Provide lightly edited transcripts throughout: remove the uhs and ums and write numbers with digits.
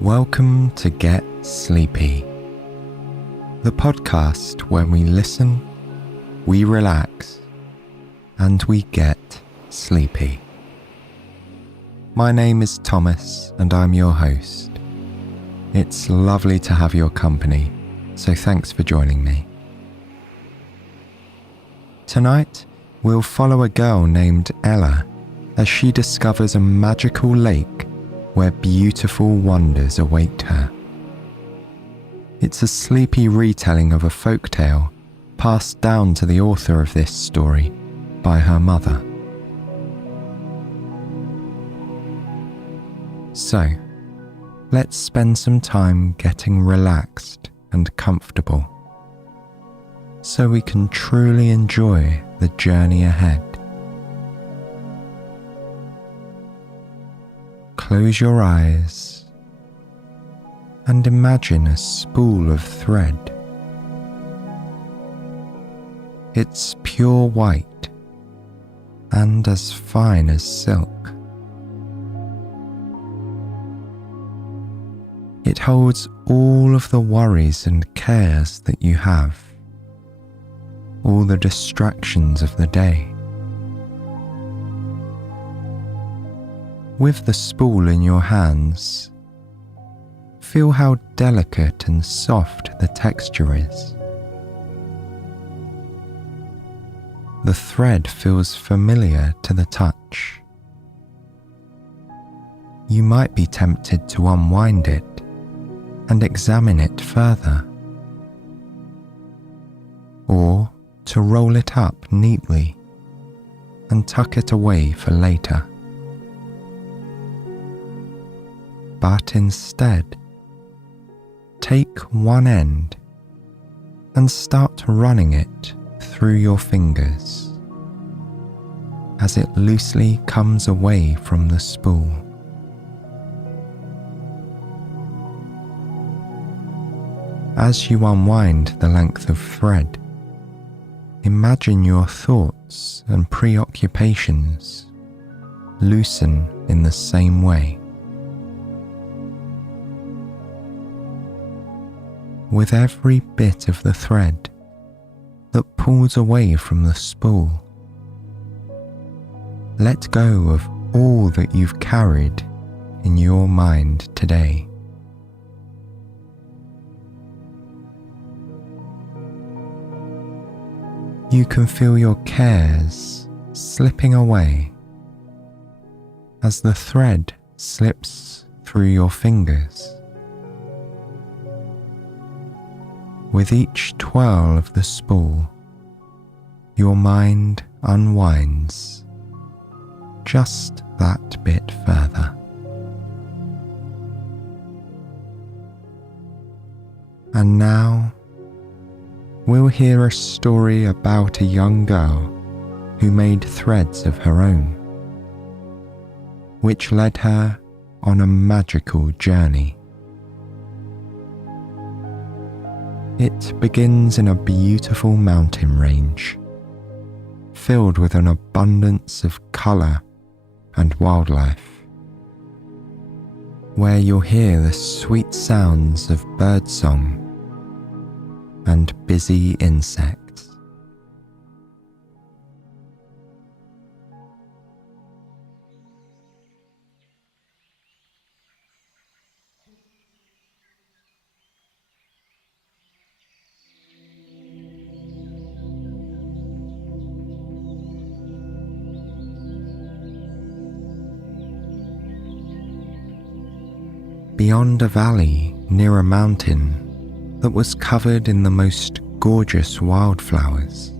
Welcome to Get Sleepy, the podcast where we listen, we relax, and we get sleepy. My name is Thomas and I'm your host. It's lovely to have your company, so thanks for joining me. Tonight, we'll follow a girl named Ella as she discovers a magical lake where beautiful wonders await her. It's a sleepy retelling of a folktale passed down to the author of this story by her mother. So, let's spend some time getting relaxed and comfortable so we can truly enjoy the journey ahead. Close your eyes and imagine a spool of thread. It's pure white and as fine as silk. It holds all of the worries and cares that you have, all the distractions of the day. With the spool in your hands, feel how delicate and soft the texture is. The thread feels familiar to the touch. You might be tempted to unwind it and examine it further, or to roll it up neatly and tuck it away for later. But instead, take one end and start running it through your fingers as it loosely comes away from the spool. As you unwind the length of thread, imagine your thoughts and preoccupations loosen in the same way. With every bit of the thread that pulls away from the spool, let go of all that you've carried in your mind today. You can feel your cares slipping away as the thread slips through your fingers. With each twirl of the spool, your mind unwinds just that bit further. And now, we'll hear a story about a young girl who made threads of her own, which led her on a magical journey. It begins in a beautiful mountain range, filled with an abundance of colour and wildlife, where you'll hear the sweet sounds of birdsong and busy insects. Beyond a valley near a mountain that was covered in the most gorgeous wildflowers,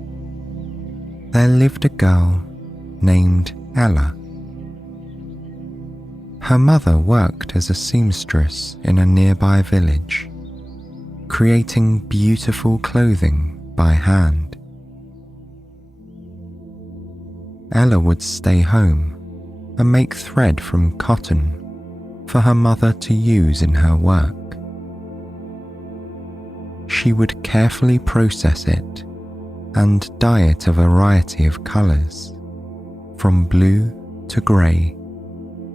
there lived a girl named Ella. Her mother worked as a seamstress in a nearby village, creating beautiful clothing by hand. Ella would stay home and make thread from cotton for her mother to use in her work. She would carefully process it and dye it a variety of colours, from blue to grey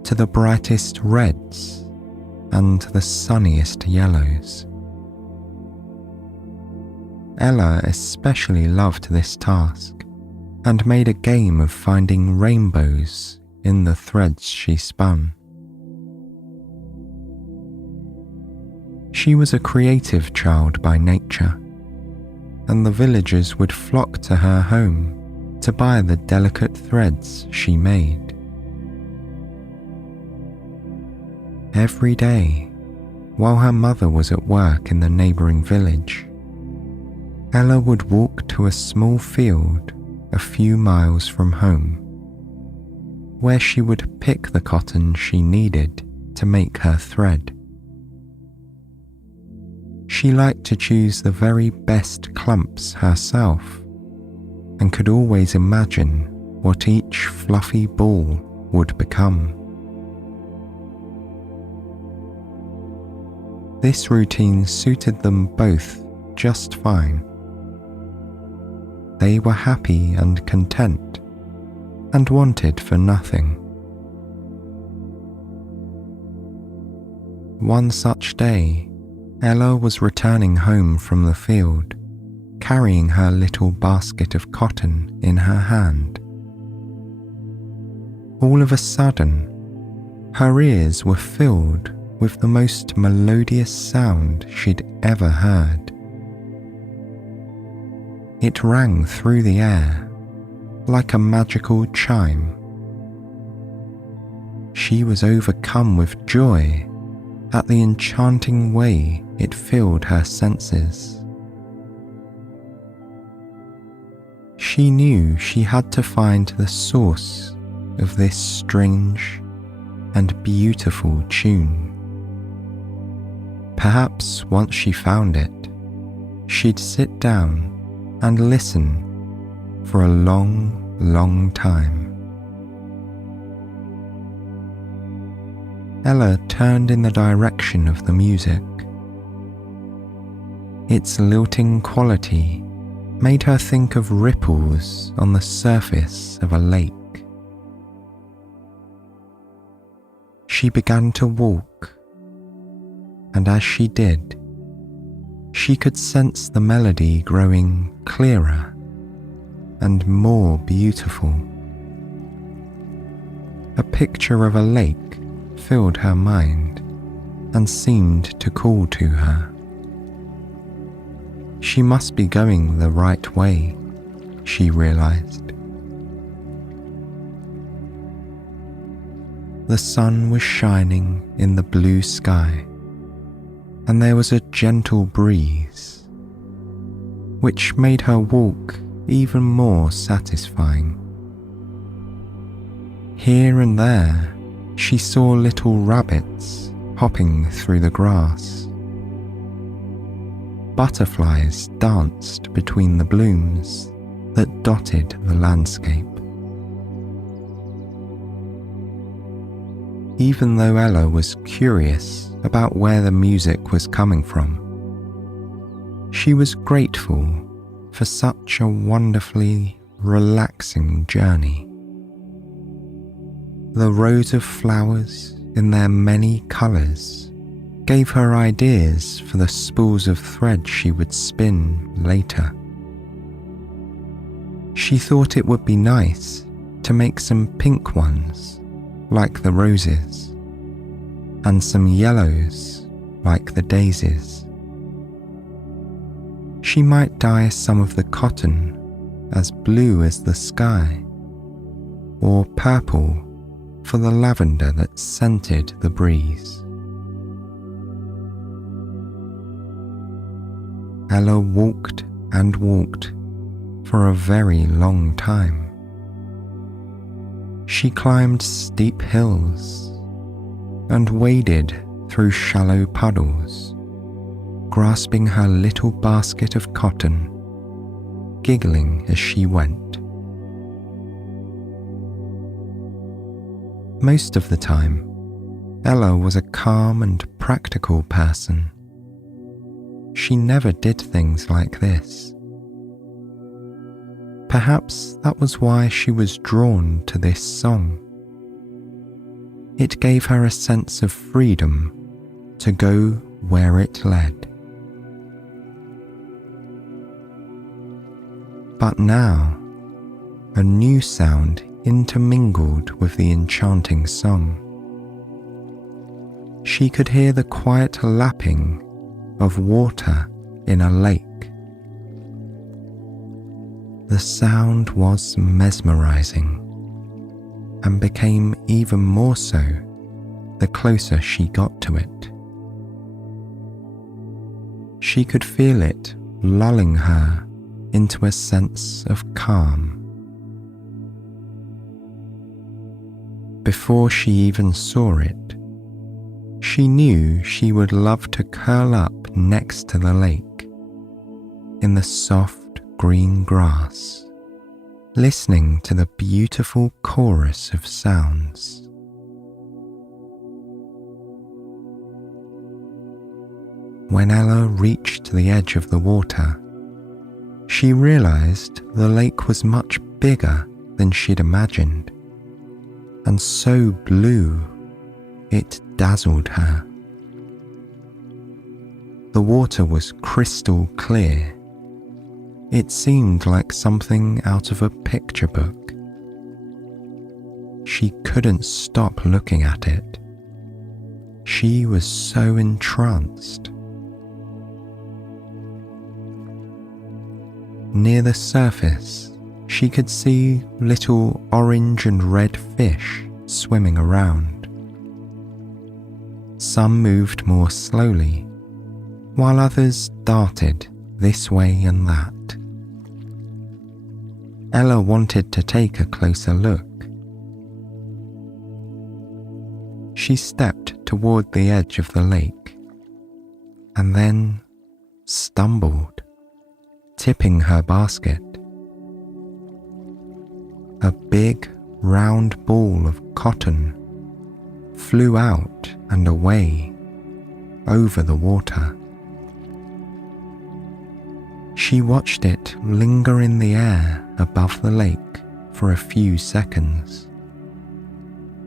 to the brightest reds and the sunniest yellows. Ella especially loved this task and made a game of finding rainbows in the threads she spun. She was a creative child by nature, and the villagers would flock to her home to buy the delicate threads she made. Every day, while her mother was at work in the neighbouring village, Ella would walk to a small field a few miles from home, where she would pick the cotton she needed to make her thread. She liked to choose the very best clumps herself, and could always imagine what each fluffy ball would become. This routine suited them both just fine. They were happy and content, and wanted for nothing. One such day, Ella was returning home from the field, carrying her little basket of cotton in her hand. All of a sudden, her ears were filled with the most melodious sound she'd ever heard. It rang through the air like a magical chime. She was overcome with joy at the enchanting way it filled her senses. She knew she had to find the source of this strange and beautiful tune. Perhaps once she found it, she'd sit down and listen for a long, long time. Ella turned in the direction of the music. Its lilting quality made her think of ripples on the surface of a lake. She began to walk, and as she did, she could sense the melody growing clearer and more beautiful. A picture of a lake filled her mind and seemed to call to her. She must be going the right way, she realized. The sun was shining in the blue sky, and there was a gentle breeze, which made her walk even more satisfying. Here and there, she saw little rabbits hopping through the grass. Butterflies danced between the blooms that dotted the landscape. Even though Ella was curious about where the music was coming from, she was grateful for such a wonderfully relaxing journey. The rows of flowers in their many colours gave her ideas for the spools of thread she would spin later. She thought it would be nice to make some pink ones like the roses, and some yellows like the daisies. She might dye some of the cotton as blue as the sky, or purple for the lavender that scented the breeze. Ella walked and walked for a very long time. She climbed steep hills and waded through shallow puddles, grasping her little basket of cotton, giggling as she went. Most of the time, Ella was a calm and practical person. She never did things like this. Perhaps that was why she was drawn to this song. It gave her a sense of freedom to go where it led. But now, a new sound intermingled with the enchanting song. She could hear the quiet lapping of water in a lake. The sound was mesmerizing and became even more so the closer she got to it. She could feel it lulling her into a sense of calm. Before she even saw it, she knew she would love to curl up next to the lake in the soft green grass, listening to the beautiful chorus of sounds. When Ella reached the edge of the water, she realized the lake was much bigger than she'd imagined, and so blue it dazzled her. The water was crystal clear. It seemed like something out of a picture book. She couldn't stop looking at it. She was so entranced. Near the surface, she could see little orange and red fish swimming around. Some moved more slowly, while others darted this way and that. Ella wanted to take a closer look. She stepped toward the edge of the lake and then stumbled, tipping her basket. A big, round ball of cotton flew out and away over the water. She watched it linger in the air above the lake for a few seconds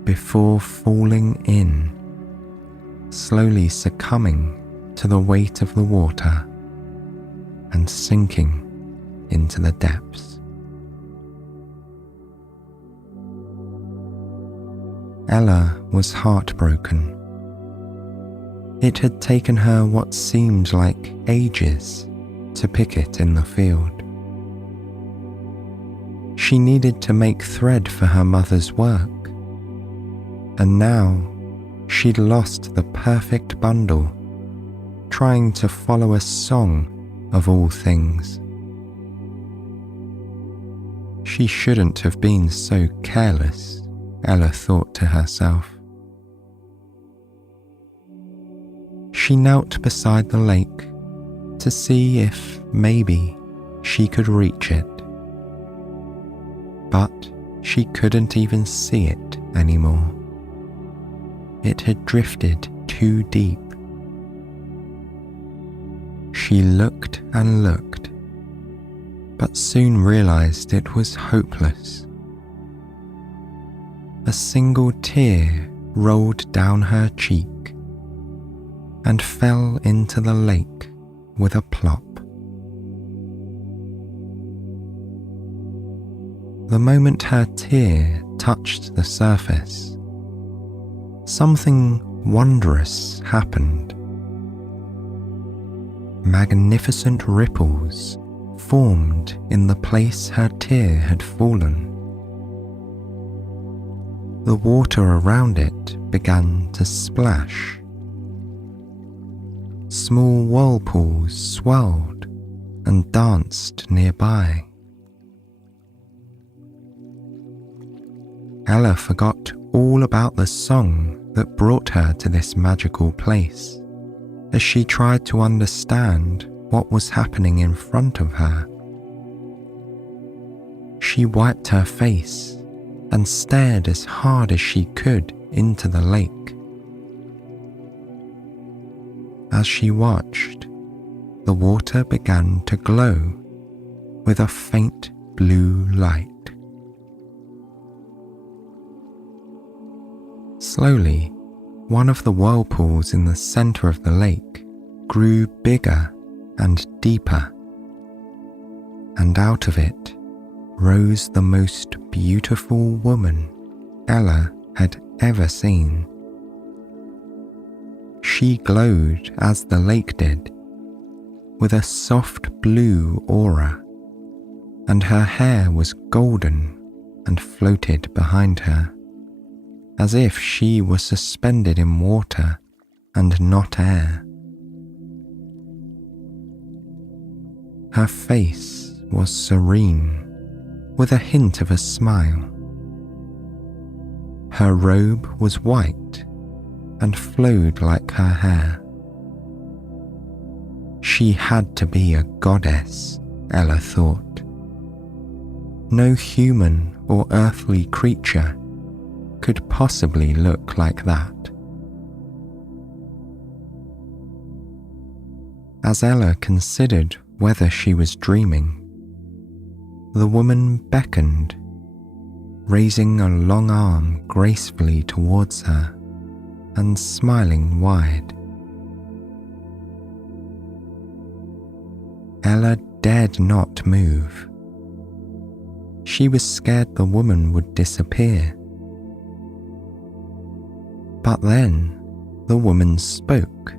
before falling in, slowly succumbing to the weight of the water and sinking into the depths. Ella was heartbroken. It had taken her what seemed like ages to pick it in the field. She needed to make thread for her mother's work, and now she'd lost the perfect bundle, trying to follow a song of all things. She shouldn't have been so careless, Ella thought to herself. She knelt beside the lake to see if maybe she could reach it. But she couldn't even see it anymore. It had drifted too deep. She looked and looked, but soon realized it was hopeless. A single tear rolled down her cheek and fell into the lake with a plop. The moment her tear touched the surface, something wondrous happened. Magnificent ripples formed in the place her tear had fallen. The water around it began to splash. Small whirlpools swirled and danced nearby. Ella forgot all about the song that brought her to this magical place as she tried to understand what was happening in front of her. She wiped her face and stared as hard as she could into the lake. As she watched, the water began to glow with a faint blue light. Slowly, one of the whirlpools in the center of the lake grew bigger and deeper, and out of it rose the most beautiful woman Ella had ever seen. She glowed as the lake did, with a soft blue aura, and her hair was golden and floated behind her, as if she was suspended in water and not air. Her face was serene, with a hint of a smile. Her robe was white and flowed like her hair. She had to be a goddess, Ella thought. No human or earthly creature could possibly look like that. As Ella considered whether she was dreaming, the woman beckoned, raising a long arm gracefully towards her and smiling wide. Ella dared not move. She was scared the woman would disappear. But then the woman spoke.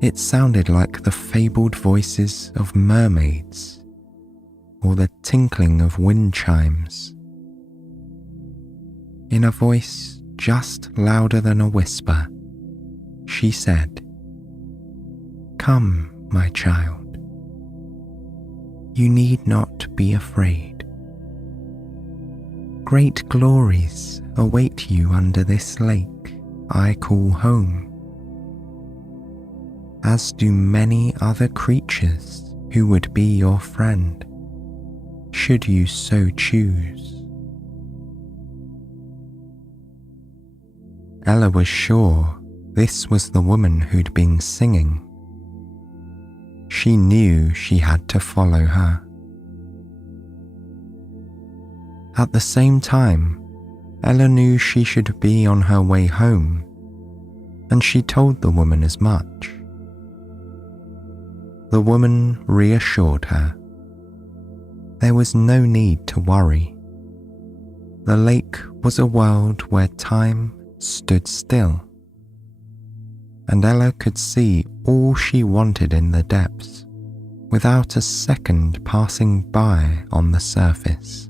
It sounded like the fabled voices of mermaids or the tinkling of wind chimes. In a voice just louder than a whisper, she said, "Come, my child. You need not be afraid. Great glories await you under this lake I call home, as do many other creatures who would be your friend, should you so choose." Ella was sure this was the woman who'd been singing. She knew she had to follow her. At the same time, Ella knew she should be on her way home, and she told the woman as much. The woman reassured her. There was no need to worry. The lake was a world where time stood still, and Ella could see all she wanted in the depths without a second passing by on the surface.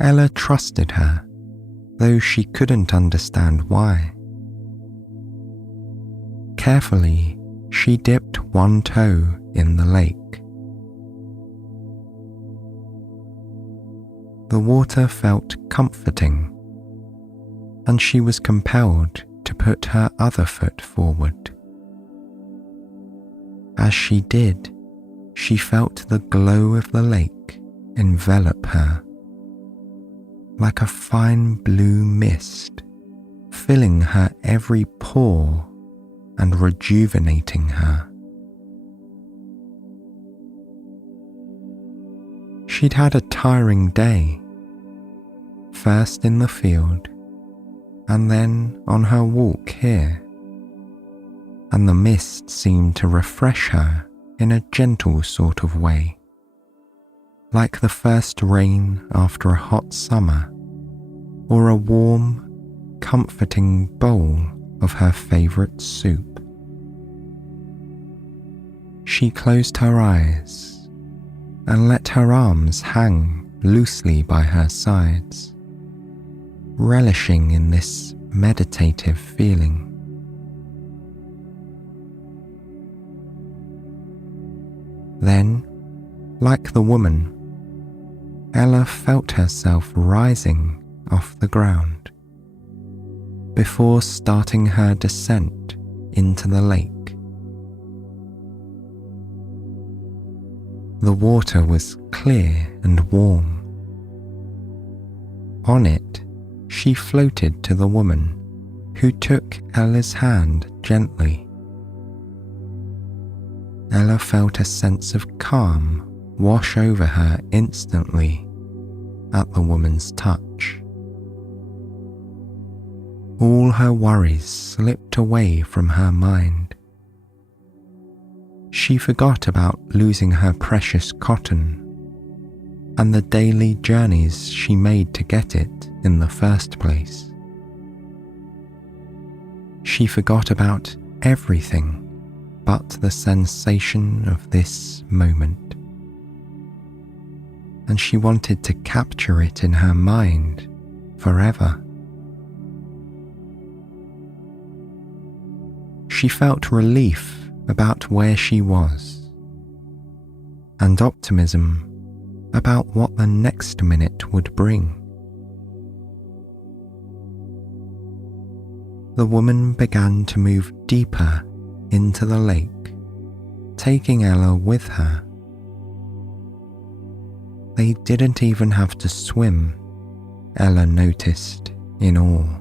Ella trusted her, though she couldn't understand why. Carefully, she dipped one toe in the lake. The water felt comforting, and she was compelled to put her other foot forward. As she did, she felt the glow of the lake envelop her, like a fine blue mist, filling her every pore and rejuvenating her. She'd had a tiring day, first in the field and then on her walk here, and the mist seemed to refresh her in a gentle sort of way, like the first rain after a hot summer, or a warm, comforting bowl of her favourite soup. She closed her eyes and let her arms hang loosely by her sides, relishing in this meditative feeling. Then, like the woman, Ella felt herself rising off the ground before starting her descent into the lake. The water was clear and warm. On it, she floated to the woman, who took Ella's hand gently. Ella felt a sense of calm wash over her instantly at the woman's touch. her worries slipped away from her mind. She forgot about losing her precious cotton and the daily journeys she made to get it in the first place. She forgot about everything but the sensation of this moment, and she wanted to capture it in her mind forever. She felt relief about where she was, and optimism about what the next minute would bring. The woman began to move deeper into the lake, taking Ella with her. They didn't even have to swim, Ella noticed in awe.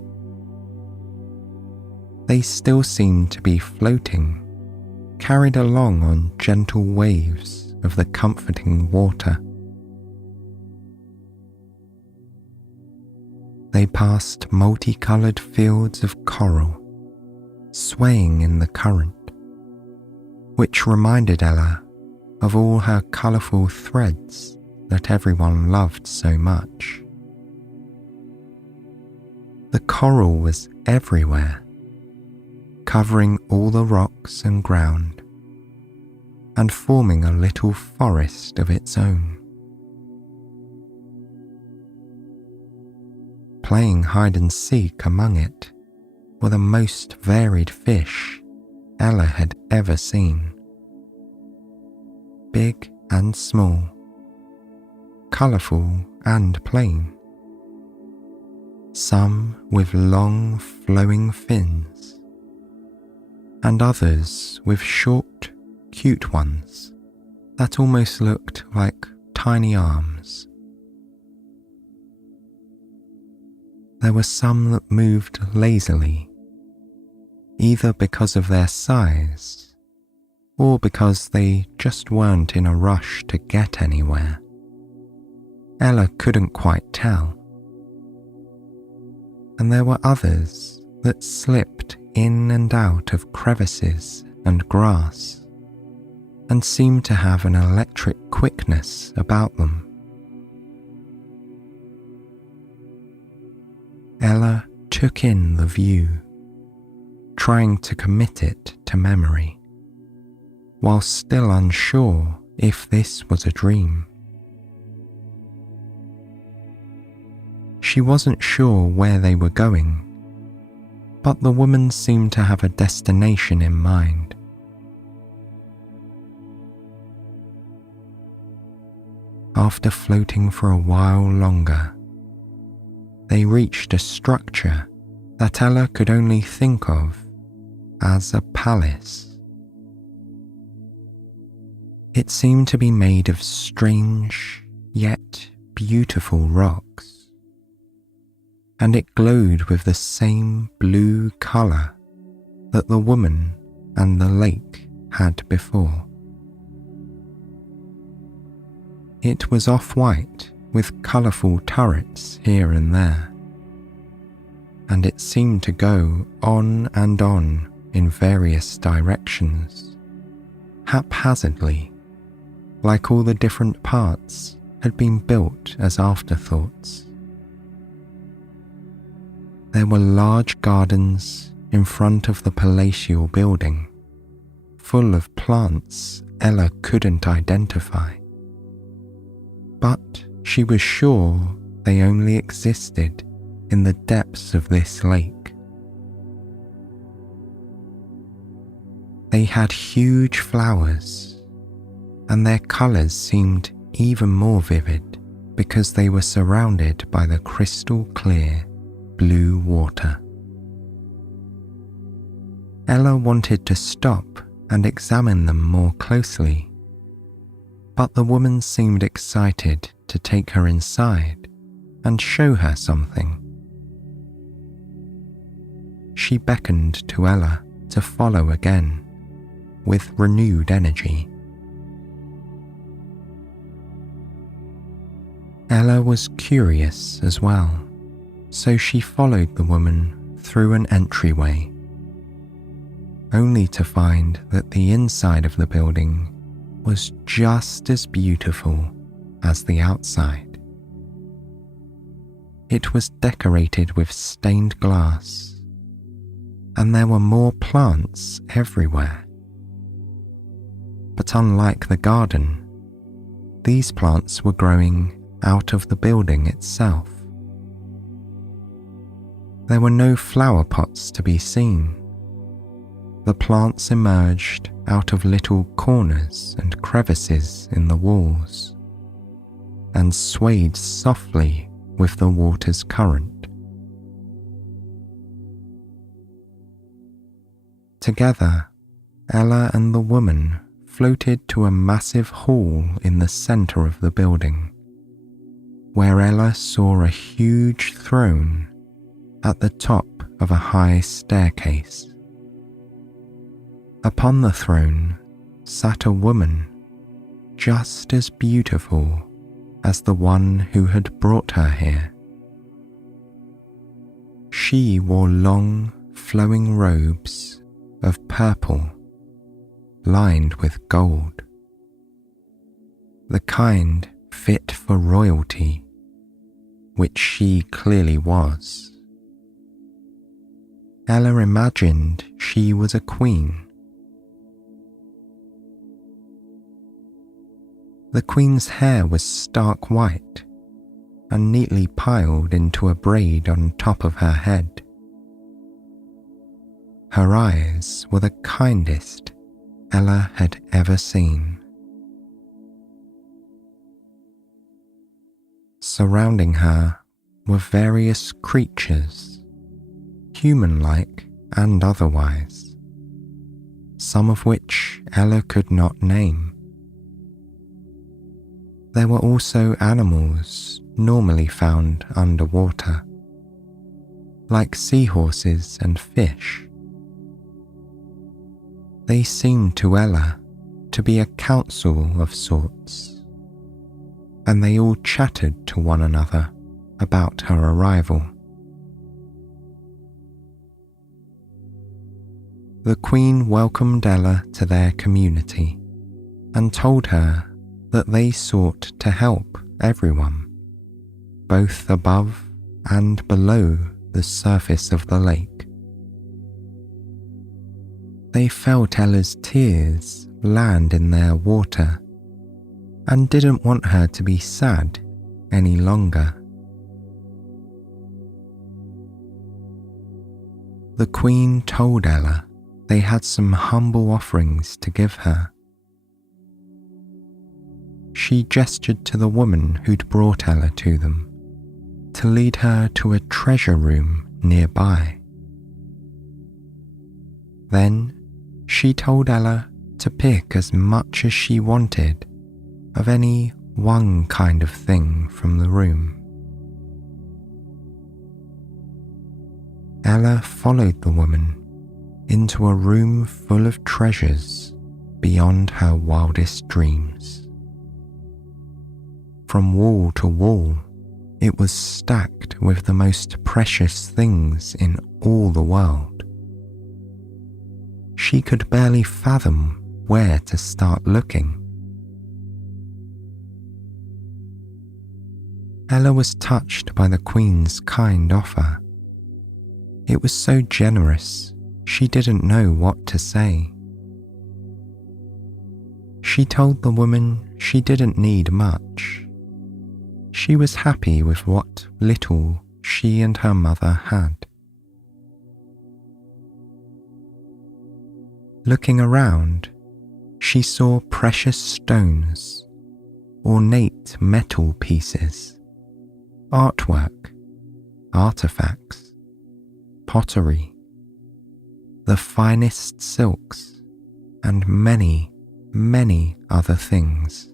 They still seemed to be floating, carried along on gentle waves of the comforting water. They passed multicolored fields of coral, swaying in the current, which reminded Ella of all her colorful threads that everyone loved so much. The coral was everywhere, covering all the rocks and ground, and forming a little forest of its own. Playing hide and seek among it were the most varied fish Ella had ever seen. Big and small, colourful and plain. Some with long flowing fins, and others with short, cute ones that almost looked like tiny arms. There were some that moved lazily, either because of their size or because they just weren't in a rush to get anywhere. Ella couldn't quite tell. And there were others that slipped in and out of crevices and grass and seemed to have an electric quickness about them. Ella took in the view, trying to commit it to memory, while still unsure if this was a dream. She wasn't sure where they were going, but the woman seemed to have a destination in mind. After floating for a while longer, they reached a structure that Ella could only think of as a palace. It seemed to be made of strange yet beautiful rocks, and it glowed with the same blue colour that the woman and the lake had before. It was off-white with colourful turrets here and there, and it seemed to go on and on in various directions, haphazardly, like all the different parts had been built as afterthoughts. There were large gardens in front of the palatial building, full of plants Ella couldn't identify, but she was sure they only existed in the depths of this lake. They had huge flowers, and their colours seemed even more vivid because they were surrounded by the crystal clear blue water. Ella wanted to stop and examine them more closely, but the woman seemed excited to take her inside and show her something. She beckoned to Ella to follow again, with renewed energy. Ella was curious as well, so she followed the woman through an entryway, only to find that the inside of the building was just as beautiful as the outside. It was decorated with stained glass, and there were more plants everywhere. But unlike the garden, these plants were growing out of the building itself. There were no flower pots to be seen. The plants emerged out of little corners and crevices in the walls, and swayed softly with the water's current. Together, Ella and the woman floated to a massive hall in the center of the building, where Ella saw a huge throne at the top of a high staircase. Upon the throne sat a woman just as beautiful as the one who had brought her here. She wore long, flowing robes of purple lined with gold, the kind fit for royalty, which she clearly was. Ella imagined she was a queen. The queen's hair was stark white and neatly piled into a braid on top of her head. Her eyes were the kindest Ella had ever seen. Surrounding her were various creatures, human-like and otherwise, some of which Ella could not name. There were also animals normally found underwater, like seahorses and fish. They seemed to Ella to be a council of sorts, and they all chattered to one another about her arrival. The Queen welcomed Ella to their community and told her that they sought to help everyone, both above and below the surface of the lake. They felt Ella's tears land in their water and didn't want her to be sad any longer. The Queen told Ella they had some humble offerings to give her. She gestured to the woman who'd brought Ella to them to lead her to a treasure room nearby. Then she told Ella to pick as much as she wanted of any one kind of thing from the room. Ella followed the woman into a room full of treasures beyond her wildest dreams. From wall to wall, it was stacked with the most precious things in all the world. She could barely fathom where to start looking. Ella was touched by the Queen's kind offer. It was so generous, she didn't know what to say. She told the woman she didn't need much. She was happy with what little she and her mother had. Looking around, she saw precious stones, ornate metal pieces, artwork, artifacts, pottery, the finest silks, and many, many other things.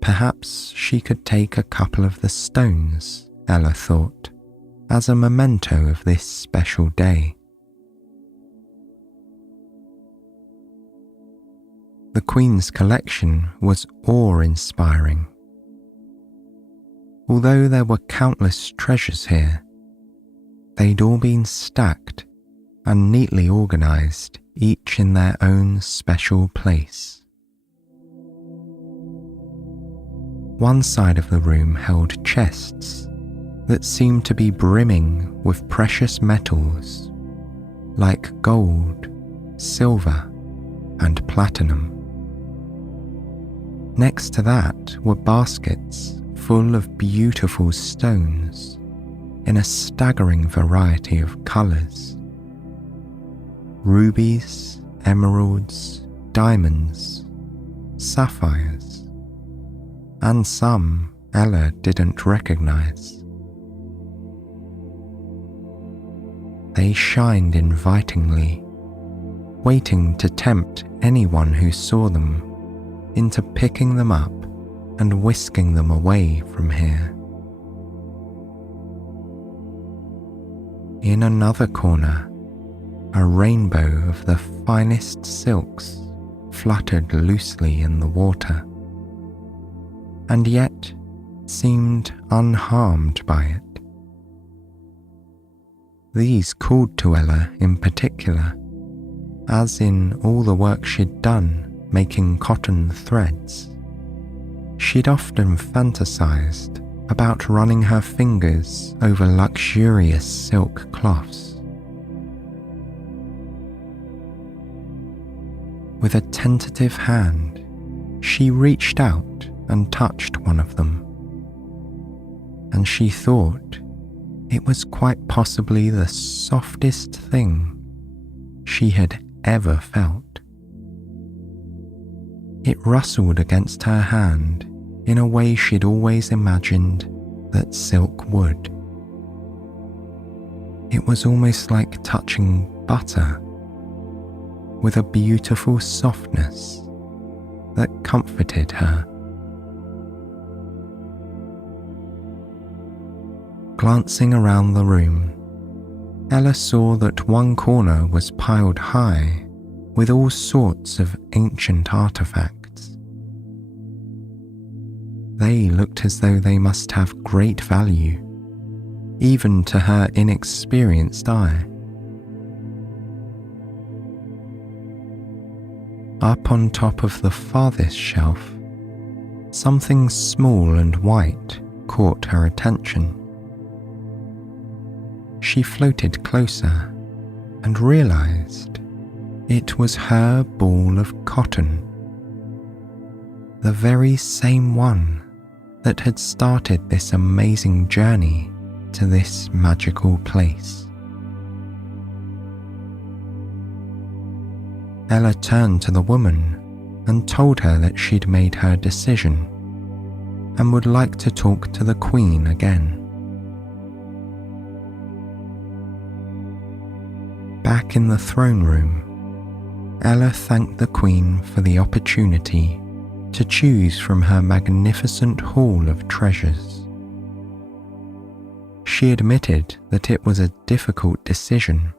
Perhaps she could take a couple of the stones, Ella thought, as a memento of this special day. The Queen's collection was awe-inspiring. Although there were countless treasures here, They'd all been stacked and neatly organised, each in their own special place. One side of the room held chests that seemed to be brimming with precious metals like gold, silver, and platinum. Next to that were baskets full of beautiful stones in a staggering variety of colours. Rubies, emeralds, diamonds, sapphires, and some Ella didn't recognise. They shined invitingly, waiting to tempt anyone who saw them into picking them up and whisking them away from here. In another corner, a rainbow of the finest silks fluttered loosely in the water, and yet seemed unharmed by it. These called to Ella in particular, as in all the work she'd done making cotton threads. She'd often fantasized about running her fingers over luxurious silk cloths. With a tentative hand, she reached out and touched one of them, and she thought it was quite possibly the softest thing she had ever felt. It rustled against her hand in a way she'd always imagined that silk would. It was almost like touching butter, with a beautiful softness that comforted her. Glancing around the room, Ella saw that one corner was piled high with all sorts of ancient artifacts. They looked as though they must have great value, even to her inexperienced eye. Up on top of the farthest shelf, something small and white caught her attention. She floated closer and realized it was her ball of cotton, the very same one that had started this amazing journey to this magical place. Ella turned to the woman and told her that she'd made her decision and would like to talk to the Queen again. Back in the throne room, Ella thanked the Queen for the opportunity to choose from her magnificent haul of treasures. She admitted that it was a difficult decision,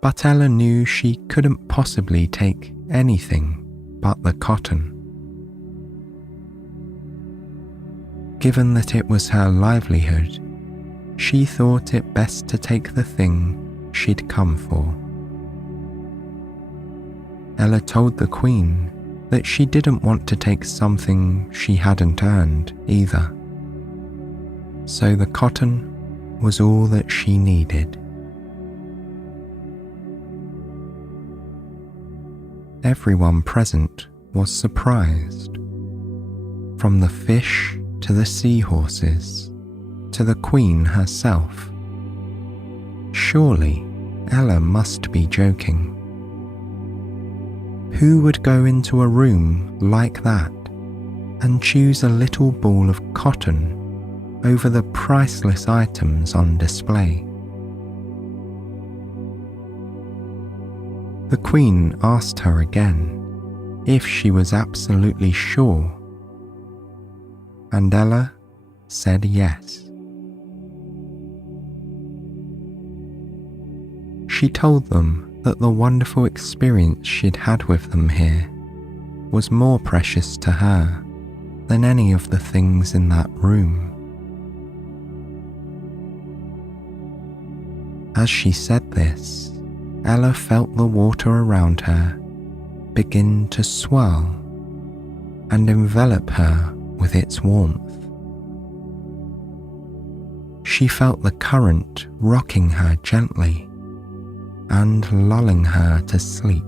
but Ella knew she couldn't possibly take anything but the cotton. Given that it was her livelihood, she thought it best to take the thing she'd come for. Ella told the Queen that she didn't want to take something she hadn't earned either, so the cotton was all that she needed. Everyone present was surprised, from the fish to the seahorses to the Queen herself. Surely Ella must be joking. Who would go into a room like that and choose a little ball of cotton over the priceless items on display? The Queen asked her again if she was absolutely sure, and Ella said yes. She told them that the wonderful experience she'd had with them here was more precious to her than any of the things in that room. As she said this, Ella felt the water around her begin to swirl and envelop her with its warmth. She felt the current rocking her gently and lulling her to sleep.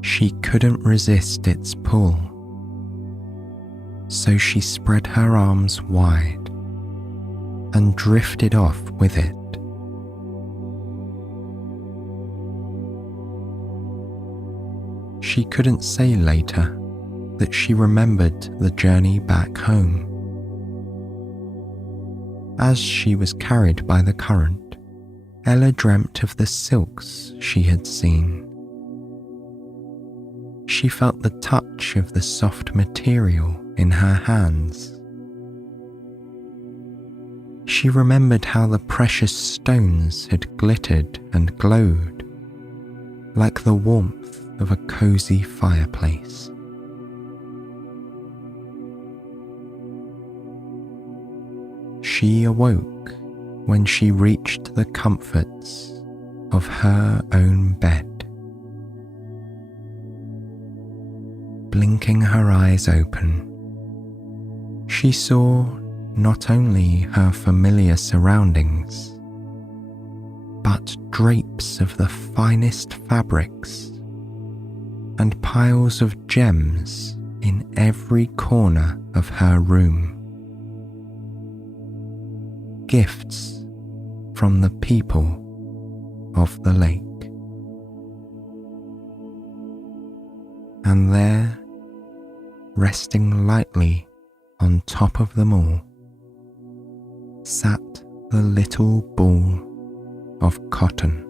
She couldn't resist its pull, so she spread her arms wide and drifted off with it. She couldn't say later that she remembered the journey back home. As she was carried by the current, Ella dreamt of the silks she had seen. She felt the touch of the soft material in her hands. She remembered how the precious stones had glittered and glowed, like the warmth of a cozy fireplace. She awoke when she reached the comforts of her own bed. Blinking her eyes open, she saw not only her familiar surroundings, but drapes of the finest fabrics and piles of gems in every corner of her room. Gifts from the people of the lake. And there, resting lightly on top of them all, sat the little ball of cotton.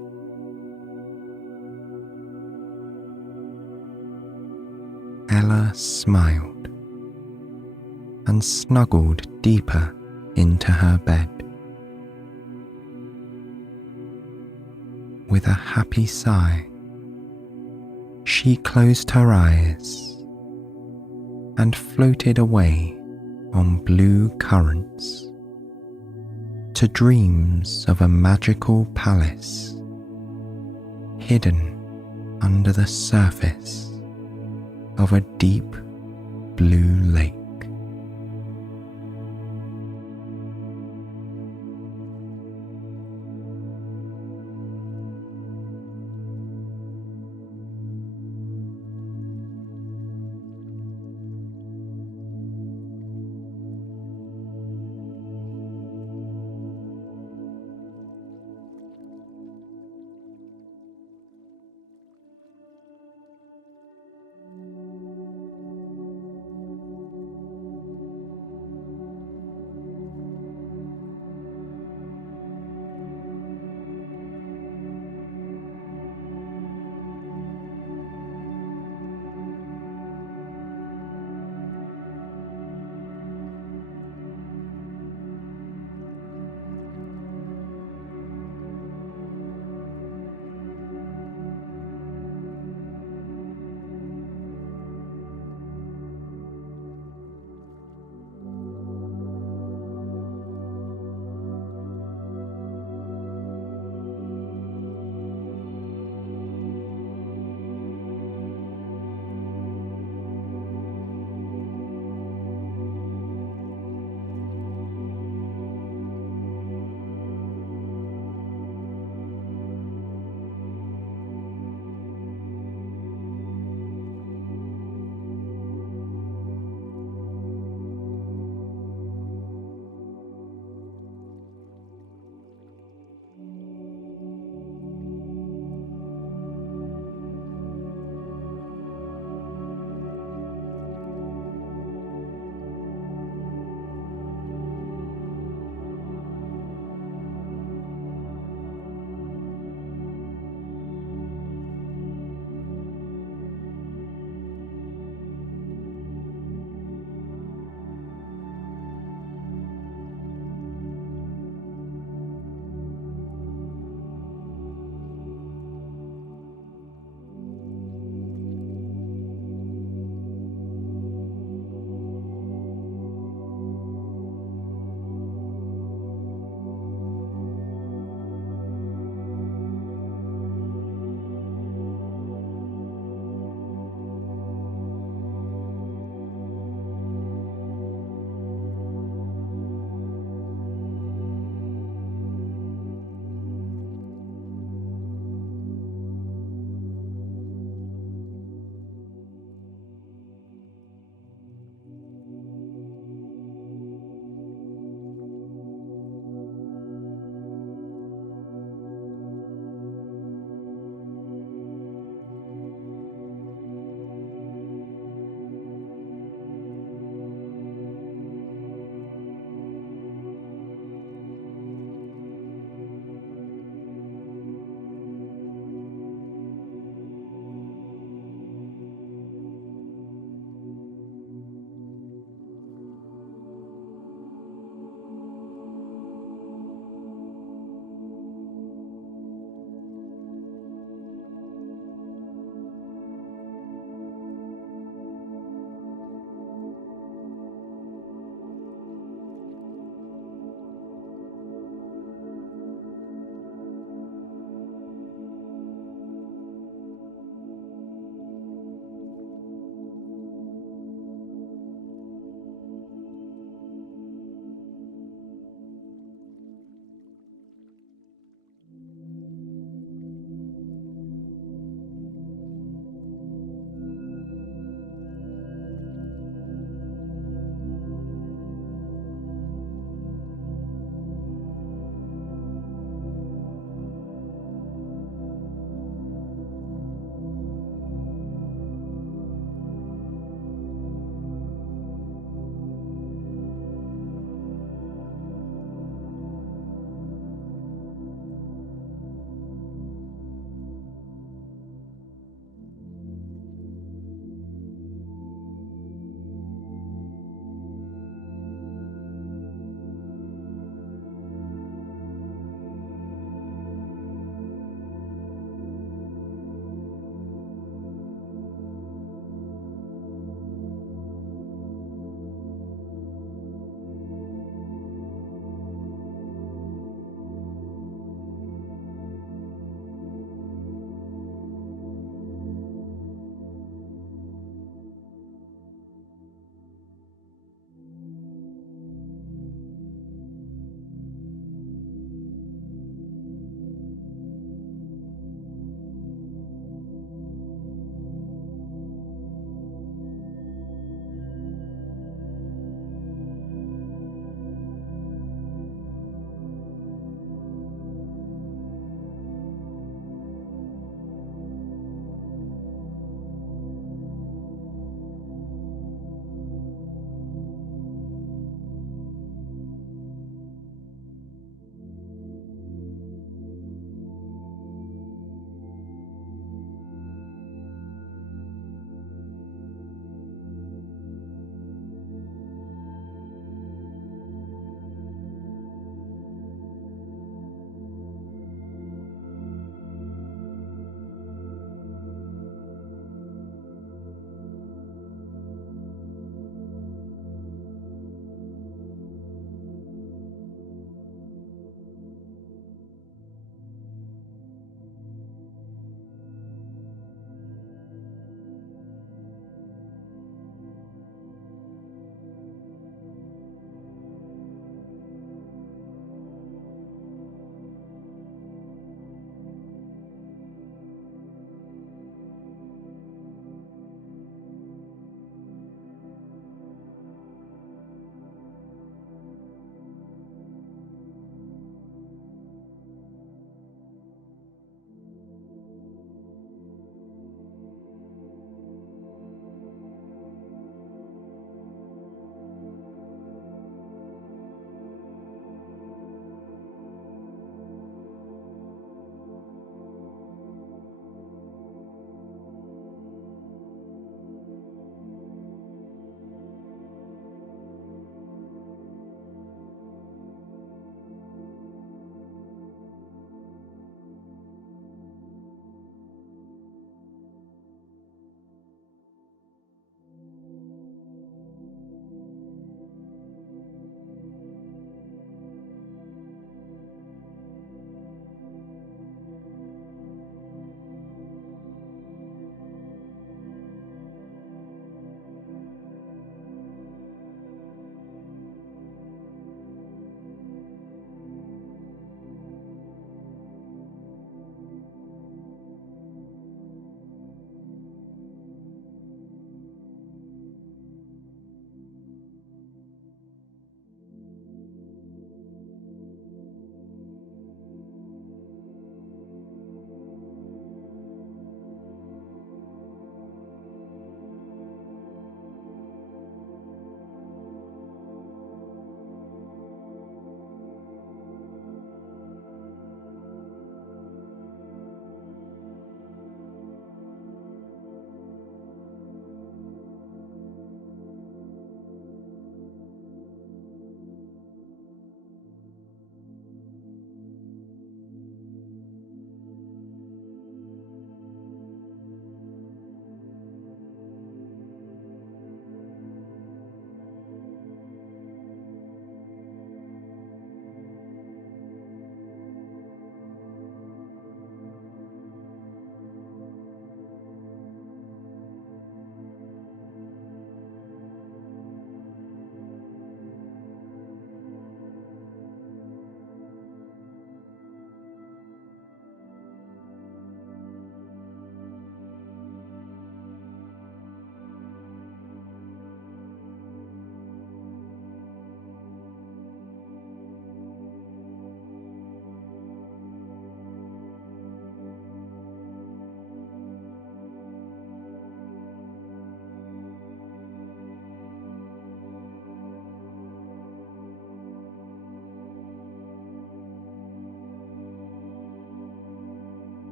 Ella smiled and snuggled deeper into her bed. With a happy sigh, she closed her eyes and floated away on blue currents to dreams of a magical palace hidden under the surface of a deep blue lake.